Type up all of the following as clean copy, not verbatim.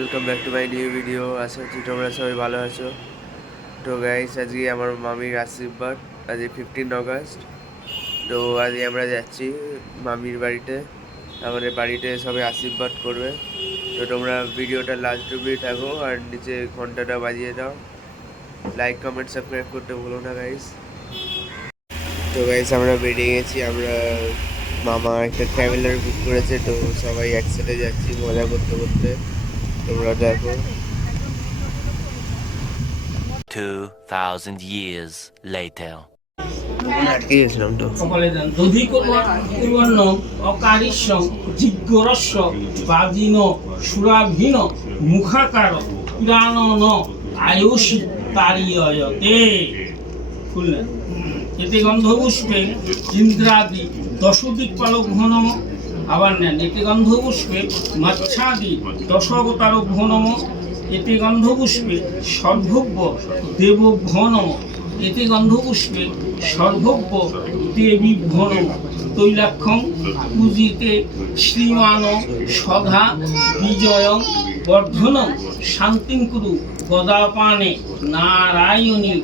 Welcome back to my new video. আশা করছি তোমরা সবাই ভালো আছো। তো গাইস, আজকে আমার মামির আশীর্বাদ, আজকে 15 আগস্ট। তো আজকে আমরা যাচ্ছি মামির বাড়িতে, আমাদের বাড়িতে সবাই আশীর্বাদ করবে। তো তোমরা ভিডিওটা লাস্ট অবধি থাকো আর নিচে ঘন্টাটা বাজিয়ে দাও। লাইক কমেন্ট সাবস্ক্রাইব করতে ভুলো না গাইস। তো গাইস, আমরা বেরিয়ে গেছি। মামা একটা ট্রাভেলার বুক করেছে, তো সবাই একসাথে যাচ্ছি মজা করতে করতে। তোমরা দেখো। 2000 years later. আটকে গেছিলাম তো। দধিকুর্বণ্য অকারিষ্য জিজ্ঞরস্য বাজিন সুরাভিন মুখাকার পুরাণন আয়ুষি তারিয়তে। খুললেন এতে গন্ধপুষ্পে ইন্দ্রাদি দশদিকপালভ্য নম। আবার নেন এতে গন্ধপুষ্পে মৎস্যাদি দশাবতারভ্য নম। এতে গন্ধপুষ্পে সর্বভ্য দেবভ্য নম। এতে গন্ধপুষ্পে সর্বভ্য দেবীভ্য নম। তৈলাক্ষং পূজিতে শ্রীমান সধা বিজয়ং বর্ধনং শান্তিং কুরু গদাপানে নারায়ণী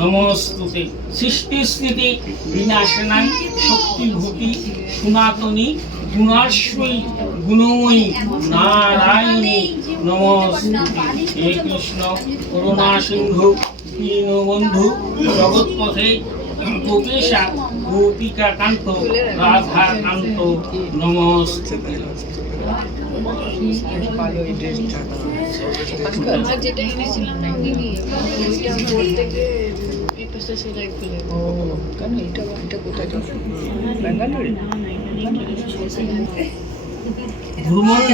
নমস্তুতে। সৃষ্টিস্থিতি বিনাশনায় শক্তিভূতি সনাতনী গুণাশ্রয়ী গুণময়ী নারায়ণী নমস্তুতে। হে কৃষ্ণ করুণা সিন্ধু দীনবন্ধু জগৎপথে গোপেশা গোপিকা কান্ত রাধা কান্ত নমস্তুতে। যেটা এনেছিলাম না দিদি, ওইটা পড়তে গিয়ে এই পাশে সেলাই খুলে। ও কেন এটা কোথায় যাবে? ব্যাঙ্গালোরে? ধূমন্য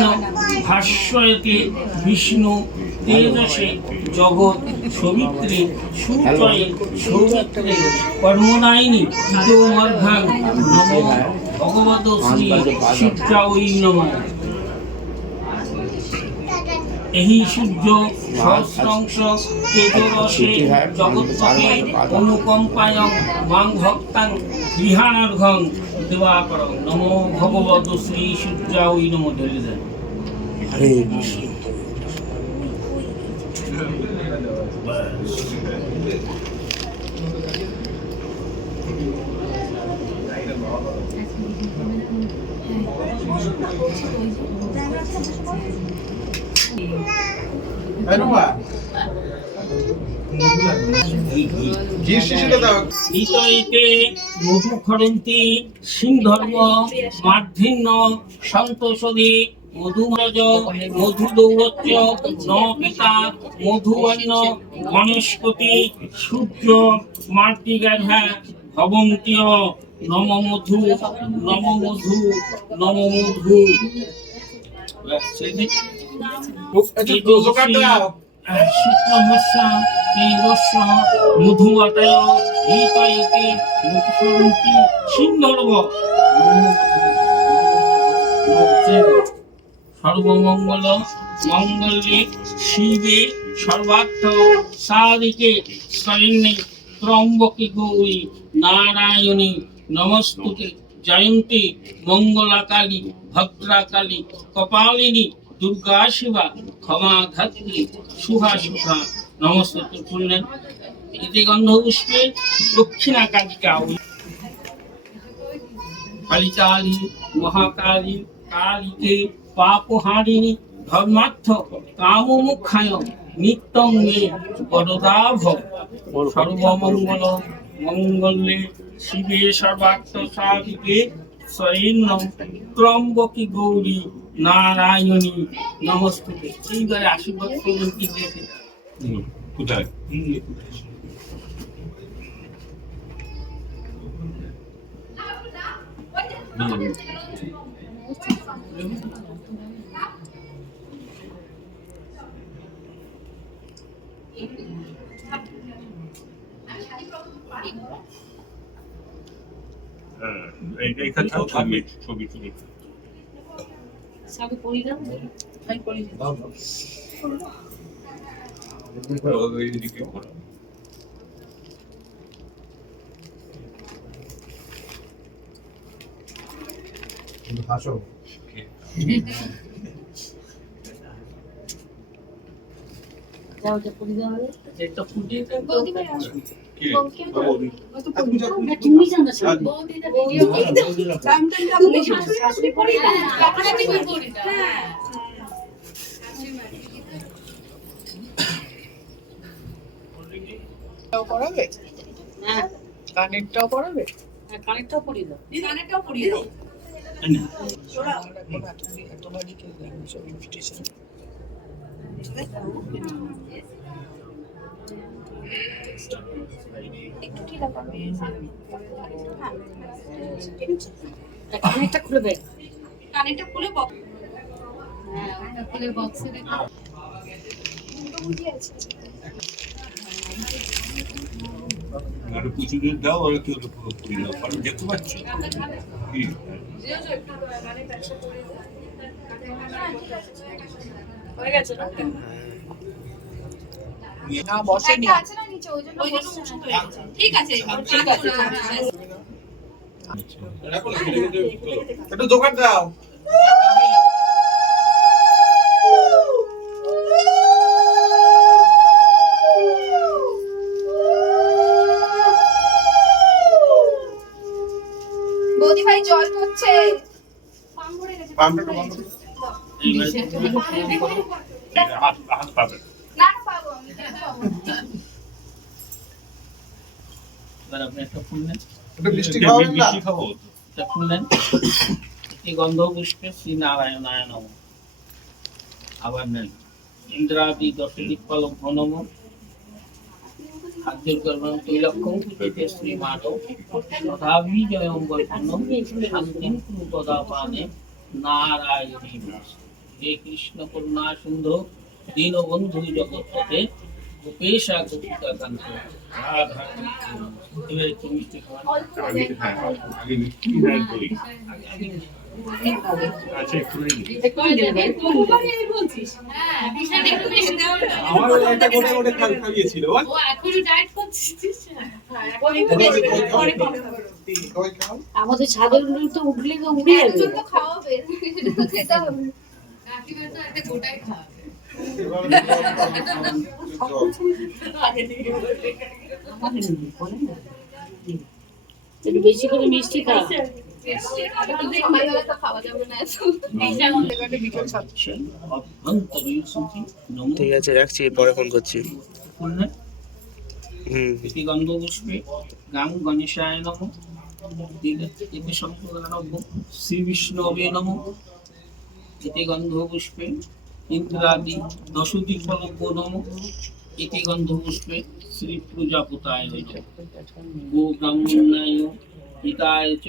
ভাস্বয়তে বিষ্ণু তেজসে জগৎ সবিত্রে সুচয়ে সৌমিত্রে কর্মদায়িনী ইদমর্ঘাং নমো ভগবত শ্রী সূর্যায় নমঃ। এই সূর্য সহস্রাংশ তেজরসে জগৎপতে অনুকম্পায়ং মাং ভক্তাং গৃহাণার্ঘং দেবাকরং নমো ভগবত শ্রী সূর্যায় নমঃ। ধরে দেন মধু খরন্তি সিংধর্ম মার্ধিন্য সন্তোষদী মধুমরজ মধু দৌরচ্য ন পিতা মধুবর্ণ বনস্পতি সূর্য মার্তিগাধা ভবন্তীয় নম মধু নম মধু নম মধু। শুক্লমস্যা তেজস্য মধুমাতায় হিতায়তে মধুসরন্তি সিন্ধর্ব সর্বমঙ্গল মঙ্গলে শিবে সর্বার্থ সাধিকে শরণ্যে ত্রম্বকে গৌরী নারায়ণী নমস্তুতে। জয়ন্তী মঙ্গলাকালী ভদ্রাকালী কপালিনী দুর্গা শিবা ক্ষমা ধাত্রী শুভা শুভা নমস্তুতে। করলেন এতে গন্ধপুষ্পে দক্ষিণা কালিকা কালিকালী মহাকালী কালীকে পাপহারিণী ধর্মার্থ কামমুখায় নিত্যং মে বরদাভ। সর্বমঙ্গল মঙ্গলে শিবে সর্বার্থ সাধিকে শরণ্যং ত্রম্বকী গৌরী নারায়ণী নমস্তুতে। এইবারে আশীর্বাদ করবেন কি দিয়েছে কোথায়? ছবি সাথে পরিধান ভাই পরিধান হাসো একটা ফুটিয়ে দেন তো। তুমি জানো স্যার পড়াবে? হ্যাঁ কানেরটাও পড়াবে? কানেরটাও পড়িয়ে দাও কানেরটাও পরিয়ে দাও। এতবারই কেউ জানে সব ইনভিটেশন কানেরটা খুলে দেয় কানেরটা খুলে বক্স আরো কিছু দিন দাও ওরা কেউ পুরো দাও কারণ দেখতে পাচ্ছি কি হয়ে গেছে না? না বসেনি একটা আছে না নিচে ওই জন্য বসছে না। ঠিক আছে ঠিক আছে একটু দোকান দাও বৌদি ভাই জল পড়ছে পাম্পটা বন্ধ করো হাত হাত পাবে না না পাবো আমি পাবো এবার আপনি একটা ফুল নেন, একটু মিষ্টি খাওয়াবেন না মিষ্টি খাবো, একটা ফুল নেন, এই গন্ধ পুষ্পে শ্রী নারায়ণায় নমঃ। আবার নেন ইন্দ্রাদি দশদিকপালক নম, খাদ্যের কর্মণ তৈলক্ষম পুজোতে শ্রী মাধব তথাভি জয়ম বৈষ্ণব শান্তি প্রদাপানে নারায়ণী হে কৃষ্ণ করুণা সিন্ধু দীনবন্ধু জগৎপতে গোপেশা গোপিকা কান্ত রাধা এবার একটু মিষ্টি খাওয়ান। আগে হ্যাঁ আগে মিষ্টি হ্যাঁ করি আচ্ছা একটু আমার একটা গোটা গোটা খাইয়েছিল বল আমাদের ছাদের উপরে তো উঠলে তো উড়ে যাবে একজন তো খাওয়াবে খেতে হবে একটু বেশি করে মিষ্টি খাও সকালবেলা তো খাওয়া যাবে না এত। অভ্যন্তরীণ সূচি নমঃ। ঠিক আছে রাখছি পরে ফোন করছি ফুল নেন, হুম এটি গন্ধ পুষ্পে গাং গণেশায় নমঃ। এতে সম্প্রদানব্য শ্রী বিষ্ণবে নমঃ। এতে গন্ধ পুষ্পে ইন্দ্রাদি দশদিকপালক নমঃ। এতে গন্ধ পুষ্পে শ্রী প্রজাপতায় নমঃ। গো ব্রাহ্মণায় হিতায় চ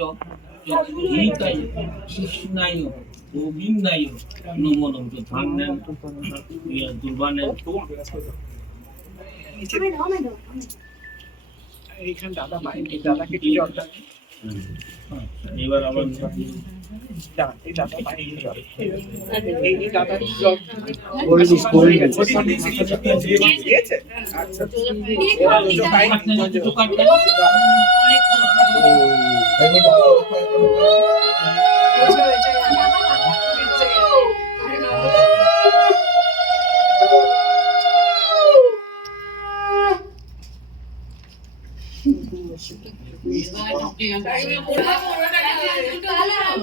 হিতায় কৃষ্ণায় গোবিন্দায় নমো নমঃ। ধান নেন, দুর্বা নেন, এইখানে দাদা বাইরে দাদা কিছু জলটা এবার আবার এই দাদা বাইরে জল এই দাদা জল দিয়েছে আচ্ছা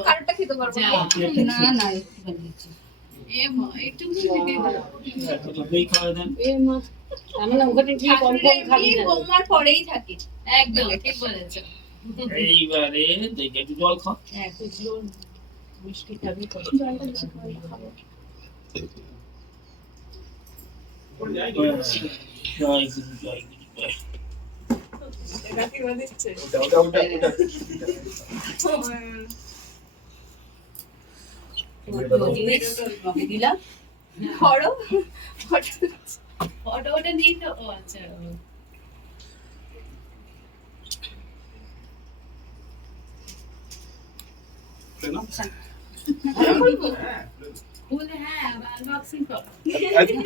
কারোরটা খেতে পারবো না। না না দই খাওয়া দেন। আমরা ওখানে গিয়ে কম কম খাবি না বৌমার পরেই থাকে একদম ঠিক বলেছো এইবারে দইটা একটু জল খাও। মিষ্টি খাবি তো জয় গুরু জয় গুরু জয়। দিলাম ধরো ফটোটা নিয়ে তো ও আচ্ছা বলে হ্যাঁ আনবক্সিং কর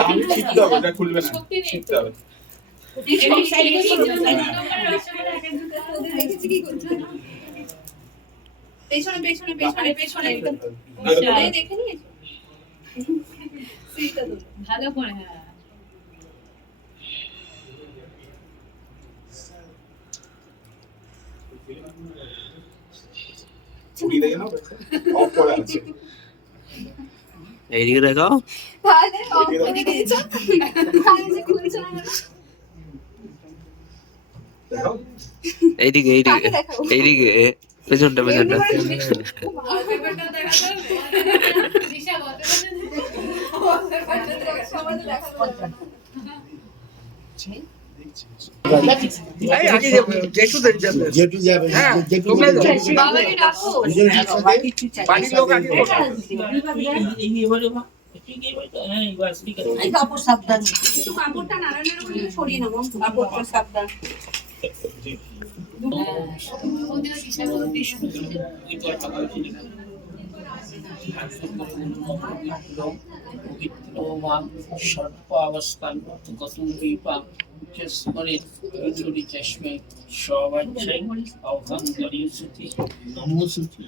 আমি ছিটতে হবে এটা খুলবে না সত্যি নেই ছিটতে হবে পেছনে পেছনে পেছনে পেছনে দেখে নিয়েছো ভালো করে হ্যাঁ এইদিকে দেখাও। এইদিকে এইদিকে এইদিকে পেছনটা পেছনটা। পেপারটা দেখা যাবে? দিশা বলতে যেটু যাবে যেটু বাবাকে ডাকো। বাড়ির লোক আগে একটু কাপড়টা নাড়ানোর করে সরিয়ে নেবো, কাপড়টা সাবধান। ওদের দিশা বলতে শুনতে সর্প অবস্থান গত দীপা করে চশমে সবাই আহ্বান করিয়েছি। নমস্তি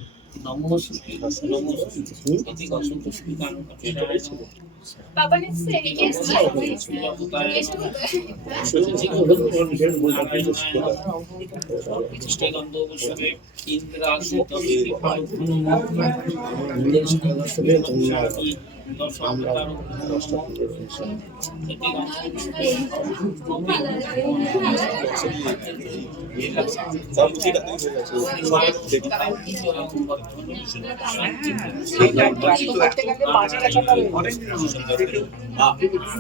নমস্তি নমস্তি এটি গত পুষ্পি গান বাবা নিচ্ছে এদিকে এসছে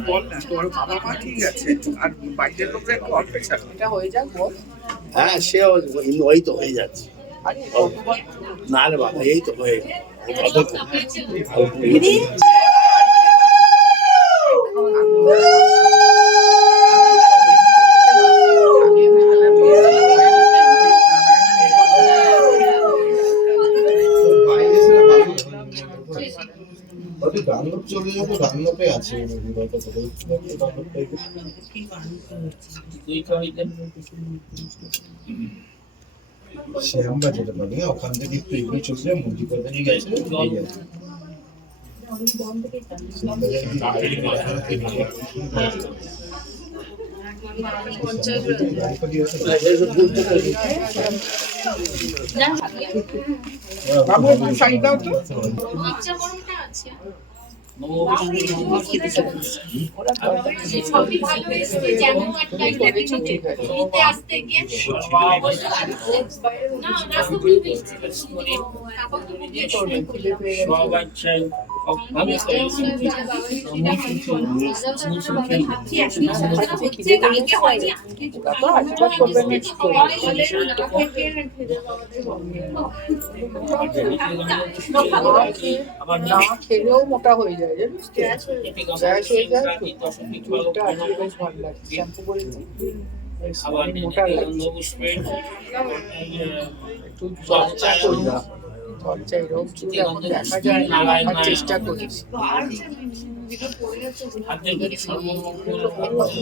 বল না তোর বাবা মা ঠিক আছে আর বাইরের লোকরা একটু অপেক্ষা এটা হয়ে যাক বল। হ্যাঁ সে ওই তো হয়ে যাচ্ছে। না রে বাবা এই তো হয়ে গেল। ডানলপ চলে যাবে, ডানলপে আছে সে আমরা যেতে পারি ওখান থেকে একটু এগিয়ে চললে মুদিবাজার গেছে এই আছে। বাবু শাড়ি দাও তো। বাচ্চা বড়টা আছে সবই ভালো এসছে, যেমন একটা নিতে আসতে গিয়ে না রাস্তা বলে দিচ্ছি কাপড় সবাই চাই আবার না খেলেও মোটা হয়ে যায় জানিস তো? গ্যাস হয়ে যায় তো। চুলটা আজকে বেশ ভালো লাগছে, শ্যাম্পু করেছি আবার মোটা লাগছে। একটু চর্চা করি, চর্চা এরকম চুল এখন দেখা যায় না, রাখার চেষ্টা করি।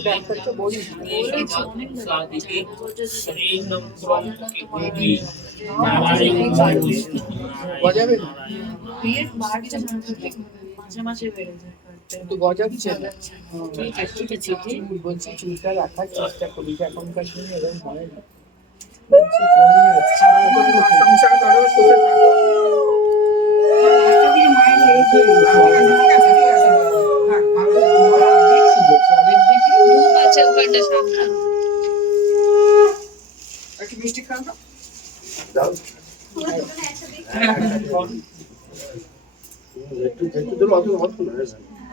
ডাক্তারকে বলি গজাবে না, কিন্তু গজাচ্ছে না। বলছি চুলটা রাখার চেষ্টা করি, এখনকার দিনে এরকম হয় না। সংসার করো, সুখে থাকো। ধূপ আছে ওখানটা সামনে। একটু মিষ্টি খাও না?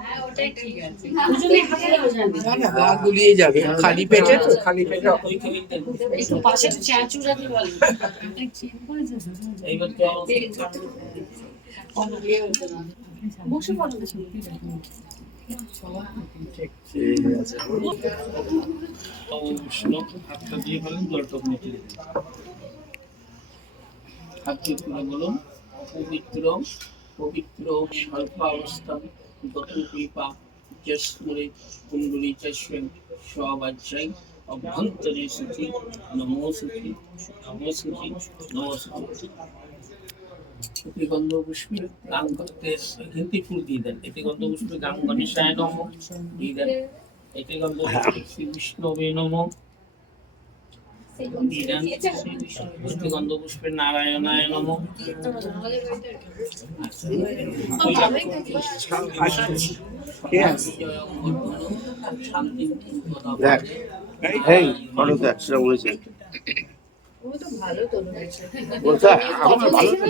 হ্যাঁ ওটাই ঠিক আছে না না গা গুলিয়ে যাবে, খালি পেটে তো, খালি পেটে একটু পাশে চাচু রাখি বল এইবার বসে পড়ো হাতটা দিয়ে বলেন জলটা মেটে হাত দিয়ে তুলে বলুন পবিত্র পবিত্র স্বল্প অবস্থান গত কৃপা জসমরে কুণ্ডলী চশ্বেন স্ববাজ্যাই অভ্যন্তরে সুচি নমস্তি নমস্তি নমস্তি এটি গন্ধপুষ্পী গান করতে হিন্দি ফুল দিয়ে দেন। এটি গন্ধপুষ্পী গান গণেশায় নম দিয়ে দেন। এটি গন্ধপুষ্পী শ্রী বিষ্ণবে নম। গন্ধপুষ্পের নারায়ণায় নমঃ। দেখ এই ফটো দেখ সেটা বলেছে ও তো ভালো তো রয়েছে। বলছে আমার ভালো তো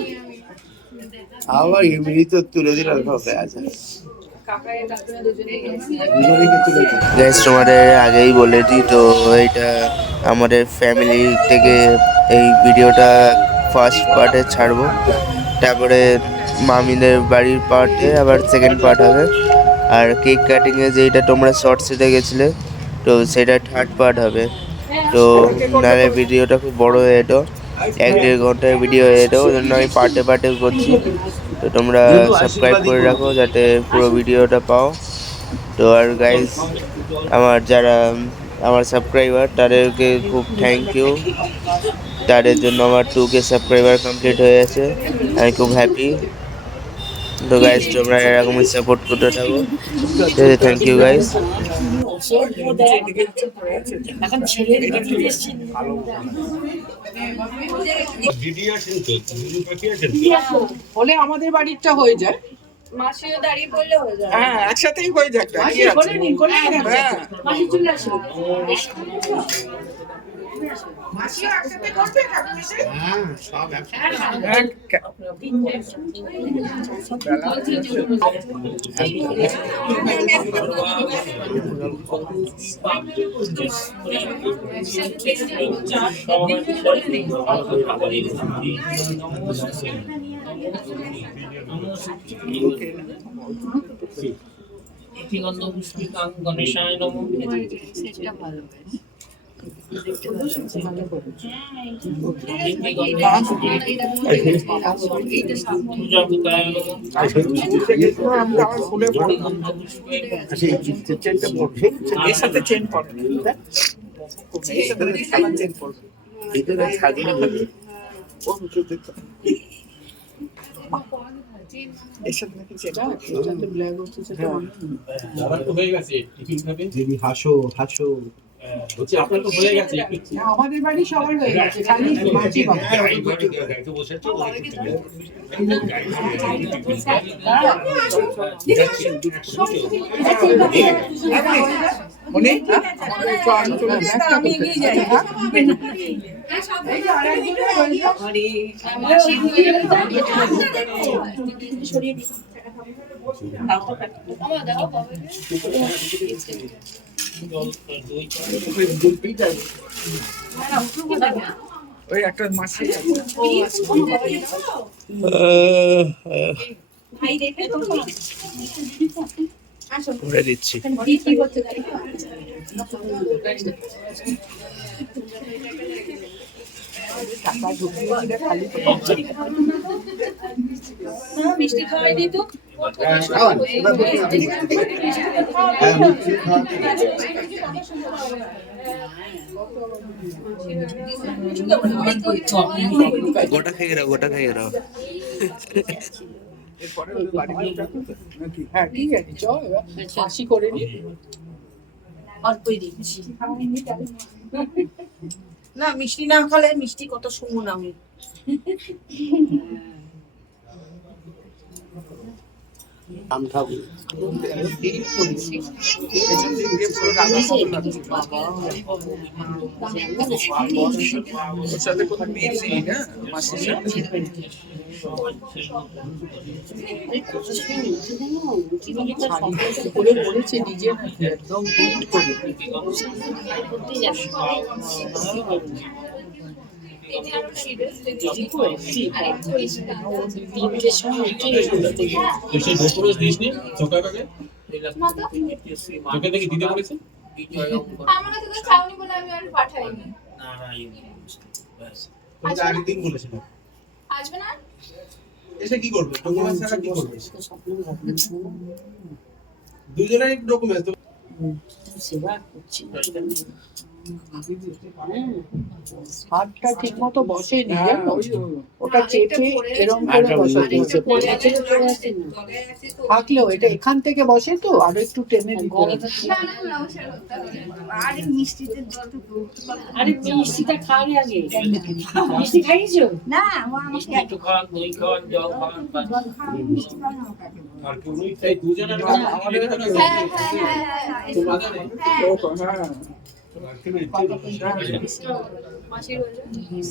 আবার এমনি তো তুলে দিলাম সব আছে কাকা কাকিমা দুজনেই গেছে। দুজনেই তুলে দিলাম গ্যাস তোমাদের আগেই বলেছি তো এইটা আমাদের ফ্যামিলি থেকে এই ভিডিওটা ফার্স্ট পার্টে ছাড়বো, তারপরে মামিদের বাড়ির পার্টে আবার সেকেন্ড পার্ট হবে, আর কেক কাটিংয়ে যেটা তোমরা শর্টসে দেখেছিলে তো সেটা থার্ড পার্ট হবে। তো নাহলে ভিডিওটা খুব বড় হয়ে যেত, 1-1.5 ঘন্টার ভিডিও হয়ে যেত, ওই জন্য আমি পার্টে পার্টে করছি। তো তোমরা সাবস্ক্রাইব করে রাখো যাতে পুরো ভিডিওটা পাও। তো আর গাইজ আমার যারা আমার সাবস্ক্রাইবার তাদেরকে খুব থ্যাংক ইউ, তাদের জন্য আমার 2K সাবস্ক্রাইবার কমপ্লিট হয়ে গেছে, আমি খুব হ্যাপি। তো গাইজ তোমরা এরকমই সাপোর্ট করতে থাকো, থ্যাংক ইউ গাইজ। দিদি আছেন তো, দিদি পাখি আছেন তো? হলে আমাদের বাড়িরটা হয়ে যায়। মাসিও দাঁড়িয়ে পড়লে হয়ে যাবে। হ্যাঁ একসাথেই হয়ে যাক না, কি আছে? হ্যাঁ মাসি চলে আসো। মাসিও একসাথে করবে কাকিমাসে? হ্যাঁ সব একসাথে হ্যাঁ গন্ধপুষ্পিকাং গণেশায় নমঃ। সেটা ভালো হয়েছে। পূজাভূতায় নমঃ। আমি আমার ফুলে পড়ি। চেনটা পড়ছে এর সাথে চেন পড়বে। এর সাথে সালান চেন পড়বে। ভিতরে থাকলে এর সাথে নাকি চেন আছে? এটাতে ব্ল্যাক হচ্ছে সেটা। আমার তো হয়ে গেছে, টিফিন খাবে? দিদি হাসো হাসো বলছি আপনার তো হয়ে গেছে। না, আমাদের বাড়ি সবার হয়ে গেছে, খালি মাছি বাকি। গাড়িতে বসে আছো? মনে আমাদের তো অঞ্চলের ব্যাগটা কোথায়? এই যে আরেকজনের হয়ে যাও। ওই একটা মাছি আছে। ভাই দেখে তো করে দিচ্ছি। কি করতে পারি। টাকা ঢুকিয়ে দিলে খালি তো মিষ্টি খাওয়াই দিত। খাওয়ান এবার বসে আপনি হ্যাঁ মিষ্টি খাওয়ান গোটা খেয়ে রাও, গোটা খেয়ে রাও। এরপরে ওই বাড়িতে যাবো তো নাকি? হ্যাঁ ঠিক আছে চল এবার মাসি করে নি। অল্পই দিচ্ছি। না মিষ্টি না খালে মিষ্টি কত শুনুন আমি। আম খাবো ঠিক করেছি। পেছন দিক দিয়ে পুরো রান্না করে লাগছে। ওর সাথে কোনো মিল নেই না মাসির সাথে। বলে বলেছে নিজে নাকি একদম হিট করে। সেই ডকুমেন্টস দিসনি সকালে তোকে দেখি দিতে বলেছে? আমার কাছে তো চাউনি বলে আমি আর পাঠাইনি। তুমি তো আগের দিন বলেছিলে আসবে না? এসে কি করবে ডকুমেন্টস ছাড়া কি করবে দুজনেরই ডকুমেন্টস সেবা করছি হাতটা ঠিক মতো বসেনি জানো, ওটা চেপে এরকম করে বসাতে হবে। থাকলেও এটা এখান থেকে বসে তো আরো একটু টেনে দিতে হবে। আরে মিষ্টিতে জল তো আরে মিষ্টিটা খাওয়ার আগে মিষ্টি খাইয়েছো? না ও আমাকে একটু খাওয়ান, দই খাওয়ান, জল খাওয়ান, বাস। মিষ্টি বানানো কাকে আর কেউ নেই, তাই দুজনের আমাদের এখানে হ্যাঁ হ্যাঁ আর কেউ নেই।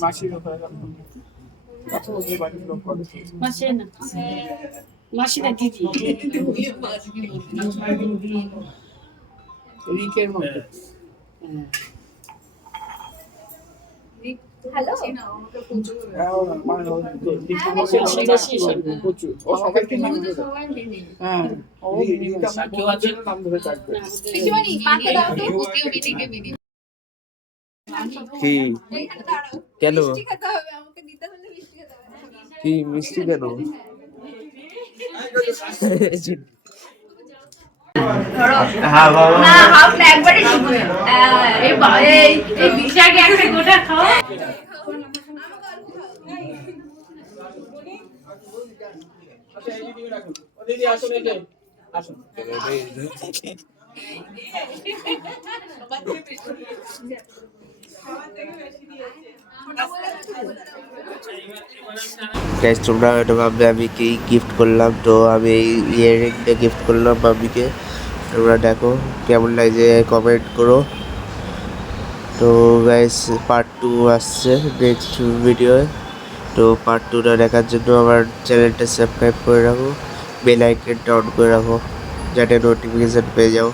মাসির হয়ে গেল। কত ওদের বাড়ির লোক করে। মাসি না, মাসি না দিদি। রিকের মতো। হ্যালো প্রচুর ও সবাইকে নাম ধরে। হ্যাঁ ও কেউ আছে? নাম ধরে থাকবে। পিসিমণি পাতে দাও তো কি এইখানে দাঁড়াও কেন মিষ্টি খেতে হবে আমাকে দিতে হলে মিষ্টি খেতে হবে কি মিষ্টি কেন হ্যাঁ বাবা না হাফ না একবারে শুকনো এই বিশাকে একটা গোটা খাও দিদি আসুন এই আসুন। গাইস তোমরা হয়তো ভাববে আমি কি গিফট করলাম, তো আমি এই ইয়াররিংটা গিফট করলাম মাম্মিকে। তোমরা দেখো কেমন লাগছে কমেন্ট করো। তো গাইস পার্ট 2 আসছে নেক্সট ভিডিওয়ে। তো পার্ট 2টা দেখার জন্য আমার চ্যানেলটা সাবস্ক্রাইব করে রাখো, বেল আইকনটা অন করে রাখো যাতে নোটিফিকেশন পেয়ে যাও।